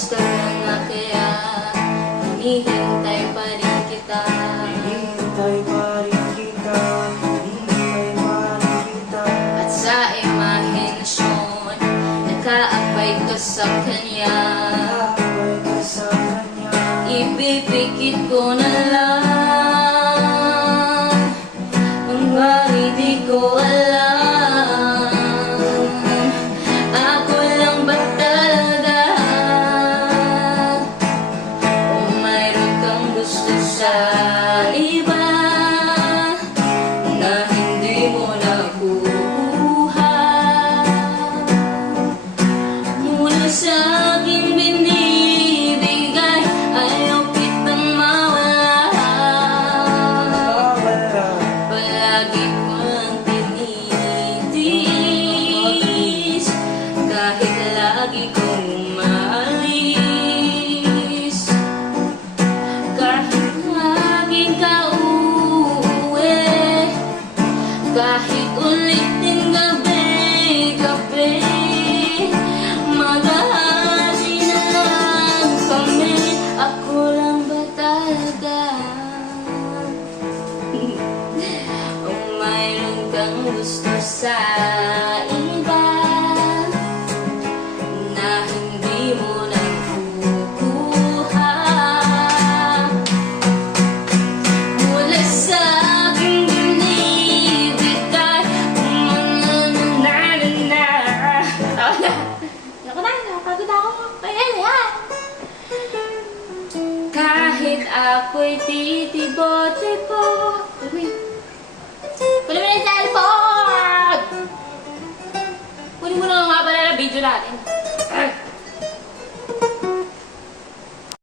Kumusta na kaya? Hinihintay pa rin kita. Hinihintay pa rin kita. Hinihintay pa rin kita. At sa imahinasyon, nakaabay ka sa kanya. Nakabay ka sa kanya. Ipipikit ko na lang ang hindi ko alam. Ako lang ba talaga? O mayroon kang gusto sa iba na hindi mo nakukuha? Mula sa aking binibigay, ayaw kitang mawala. Palagi ko lang tinitiis, kahit lagi kong umaalis. Kahit laging ka uuwi, kahit ulitin gabi-gabi, maghahati na lang kami. Ako lang ba talaga? O mayroon kang gusto sa iba na hindi mo nakukuha? Mula sa aking binibigay, na. Ako na, napagod ako. Kaya yan. Kahit ako'y titibo-tibo. Kunin mo na yung cellphone! Kunin mo na nga pala na video natin.